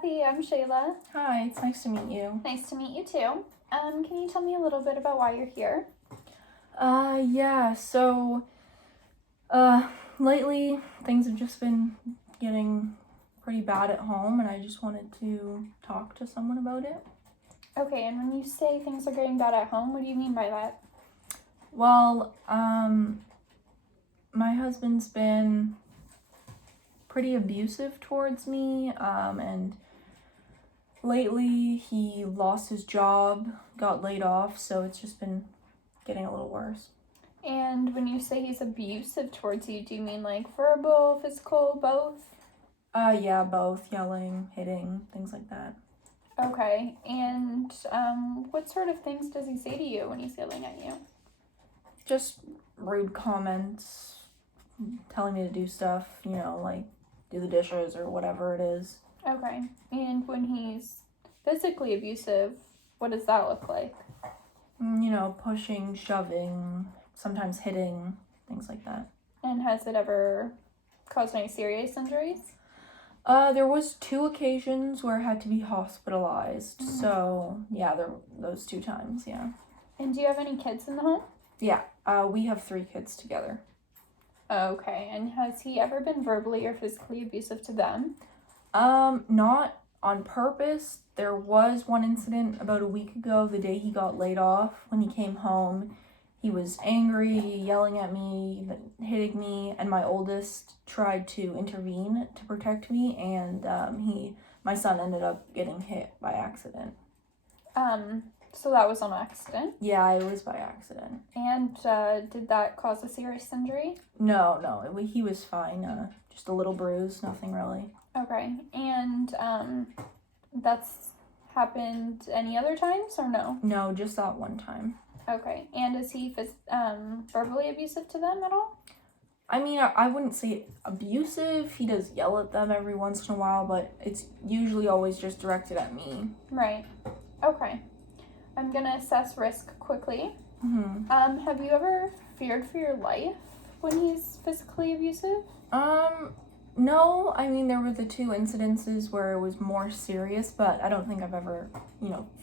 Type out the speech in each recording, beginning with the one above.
Kathy, I'm Shayla. Hi, it's nice to meet you. Nice to meet you too. Can you tell me a little bit about why you're here? Lately things have just been getting pretty bad at home and I just wanted to talk to someone about it. Okay, and when you say things are getting bad at home, what do you mean by that? Well, my husband's been pretty abusive towards me, and lately he lost his job, got laid off, so it's just been getting a little worse. And when you say he's abusive towards you, do you mean like verbal, physical, both? Yeah, both. Yelling, hitting, things like that. Okay, and what sort of things does he say to you when he's yelling at you? Just rude comments, telling me to do stuff, like do the dishes or whatever it is. Okay, and when he's physically abusive, what does that look like? Pushing, shoving, sometimes hitting, things like that. And has it ever caused any serious injuries? There was 2 occasions where I had to be hospitalized. Mm-hmm. So, yeah, those 2 times, yeah. And do you have any kids in the home? Yeah, we have 3 kids together. Okay, and has he ever been verbally or physically abusive to them? Not on purpose. There was one incident about a week ago, the day he got laid off. When he came home, he was angry, yelling at me, hitting me, and my oldest tried to intervene to protect me, and my son ended up getting hit by accident. So that was on accident? Yeah, it was by accident. And did that cause a serious injury? No, he was fine. Just a little bruise, nothing really. Okay, and that's happened any other times or no? No, just that one time. Okay, and is he verbally abusive to them at all? I mean, I wouldn't say abusive. He does yell at them every once in a while, but it's usually always just directed at me. Right. Okay. I'm gonna assess risk quickly. Mm-hmm. Have you ever feared for your life when he's physically abusive? No. I mean, there were the 2 incidences where it was more serious, but I don't think I've ever,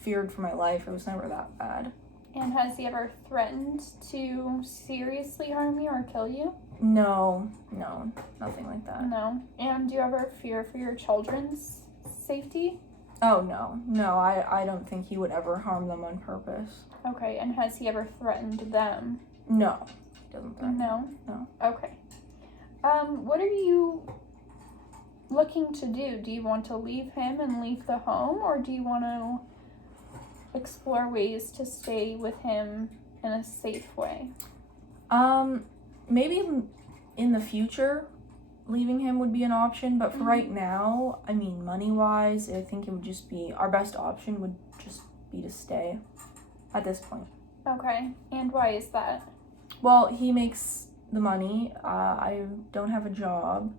feared for my life. It was never that bad. And has he ever threatened to seriously harm you or kill you? No, nothing like that. No. And do you ever fear for your children's safety? Oh, no, I don't think he would ever harm them on purpose. Okay, and has he ever threatened them? No, he doesn't threaten. No? Okay. What are you looking to do? Do you want to leave him and leave the home, or do you want to explore ways to stay with him in a safe way? Maybe in the future, leaving him would be an option, but for right now, I mean, money-wise, I think it would just be, our best option would just be to stay at this point. Okay, and why is that? Well, he makes the money, I don't have a job,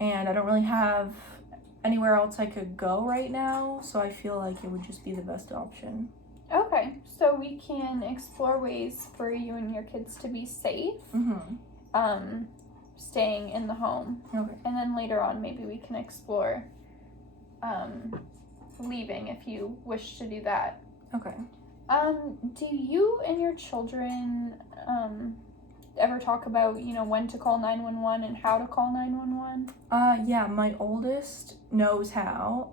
and I don't really have anywhere else I could go right now, so I feel like it would just be the best option. Okay, so we can explore ways for you and your kids to be safe, staying in the home. Okay. And then later on, maybe we can explore leaving if you wish to do that. Okay. Do you and your children ever talk about, when to call 911 and how to call 911? Yeah, my oldest knows how.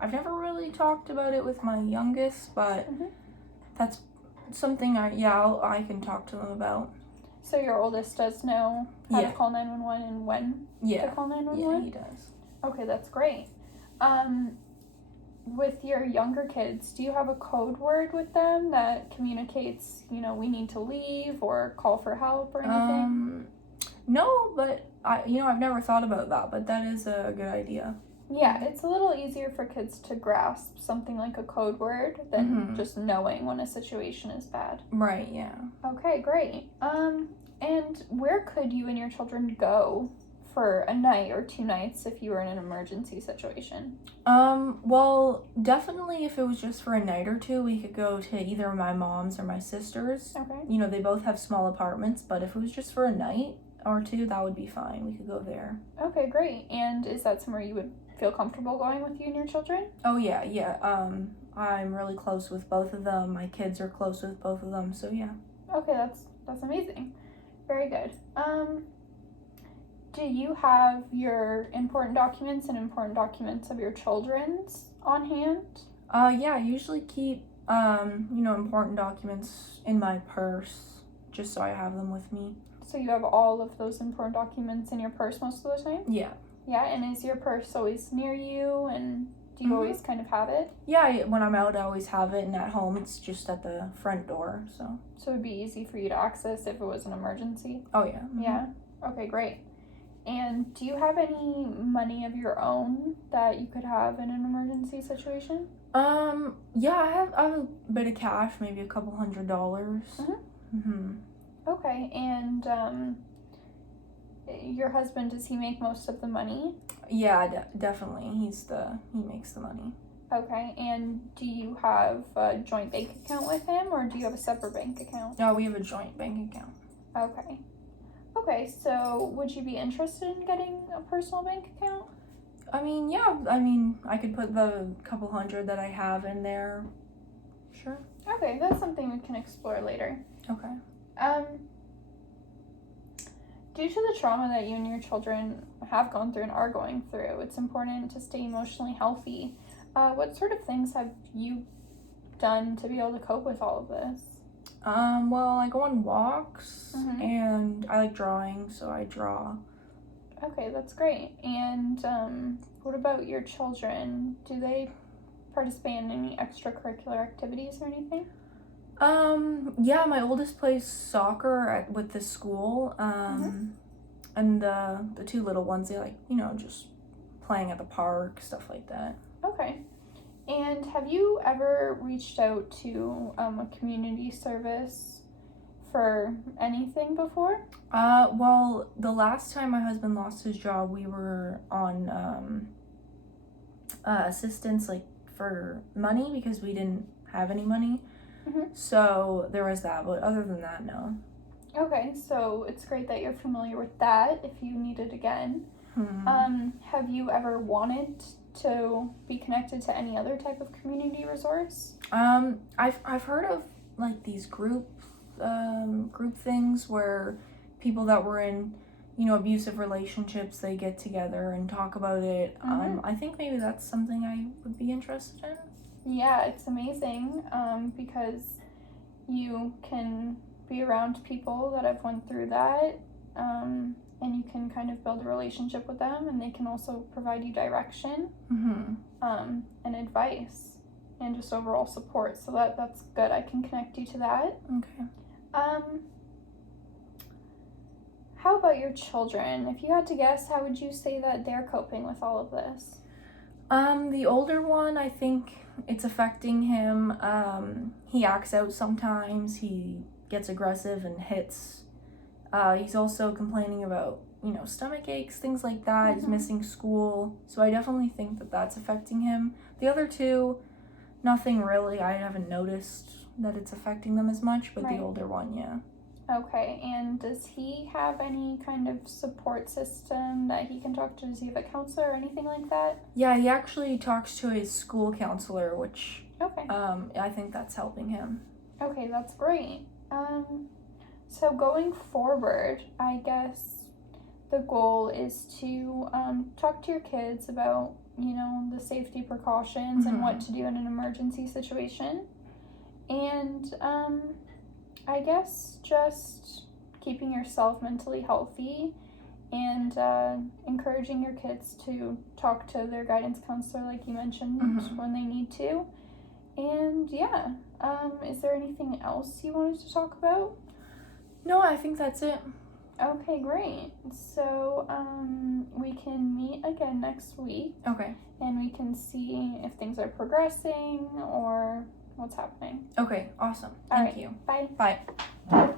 I've never really talked about it with my youngest, but that's something I can talk to them about. So your oldest does know how Yeah. to call 911 and when to call 911? Yeah, he does. Okay, that's great. With your younger kids, do you have a code word with them that communicates, we need to leave or call for help or anything? No, but I've never thought about that, but that is a good idea. Yeah, it's a little easier for kids to grasp something like a code word than just knowing when a situation is bad. Right, yeah. Okay, great. And where could you and your children go for a night or 2 nights if you were in an emergency situation? Well, definitely if it was just for a night or 2, we could go to either my mom's or my sister's. Okay. They both have small apartments, but if it was just for a night, or two, that would be fine. We could go there. Okay, great. And is that somewhere you would feel comfortable going with you and your children? Oh yeah. I'm really close with both of them. My kids are close with both of them, so yeah. Okay, that's amazing. Very good. Do you have your important documents and important documents of your children's on hand? Yeah, I usually keep important documents in my purse just so I have them with me. So you have all of those important documents in your purse most of the time? Yeah. Yeah, and is your purse always near you, and do you always kind of have it? Yeah, when I'm out, I always have it, and at home, it's just at the front door, so. So it'd be easy for you to access if it was an emergency? Oh, yeah. Yeah? Okay, great. And do you have any money of your own that you could have in an emergency situation? Yeah, I have a bit of cash, maybe a couple $100. Okay, and your husband, does he make most of the money? Yeah, definitely. He makes the money. Okay, and do you have a joint bank account with him, or do you have a separate bank account? No, we have a joint bank account. Okay. Okay, so would you be interested in getting a personal bank account? Yeah, I could put the couple hundred that I have in there. Sure. Okay, that's something we can explore later. Okay. Due to the trauma that you and your children have gone through and are going through, it's important to stay emotionally healthy. What sort of things have you done to be able to cope with all of this? Well, I go on walks, and I like drawing, so I draw. Okay, that's great. And what about your children? Do they participate in any extracurricular activities or anything? Yeah, my oldest plays soccer with the school, and the two little ones, they like, just playing at the park, stuff like that. Okay. And have you ever reached out to a community service for anything before? Well, the last time my husband lost his job, we were on assistance, like, for money because we didn't have any money. So there was that, but other than that, no. Okay, so it's great that you're familiar with that if you need it again. Have you ever wanted to be connected to any other type of community resource? I've heard of like these group things where people that were in abusive relationships, they get together and talk about it. I think maybe that's something I would be interested in. Yeah, it's amazing because you can be around people that have went through that, and you can kind of build a relationship with them, and they can also provide you direction and advice and just overall support. So that's good. I can connect you to that. Okay. How about your children? If you had to guess, how would you say that they're coping with all of this? The older one, I think it's affecting him. He acts out sometimes. He gets aggressive and hits. He's also complaining about, stomach aches, things like that. He's missing school. So I definitely think that that's affecting him. The other two, nothing really. I haven't noticed that it's affecting them as much, but the older one, yeah. Okay, and does he have any kind of support system that he can talk to? Does he have a counselor or anything like that? Yeah, he actually talks to his school counselor, which okay. I think that's helping him. Okay, that's great. So going forward, I guess the goal is to talk to your kids about, the safety precautions and what to do in an emergency situation. And I guess just keeping yourself mentally healthy and encouraging your kids to talk to their guidance counselor, like you mentioned, when they need to. And yeah, is there anything else you wanted to talk about? No, I think that's it. Okay, great. So we can meet again next week. Okay. And we can see if things are progressing or what's happening. Okay, awesome. Thank you. Bye. Bye.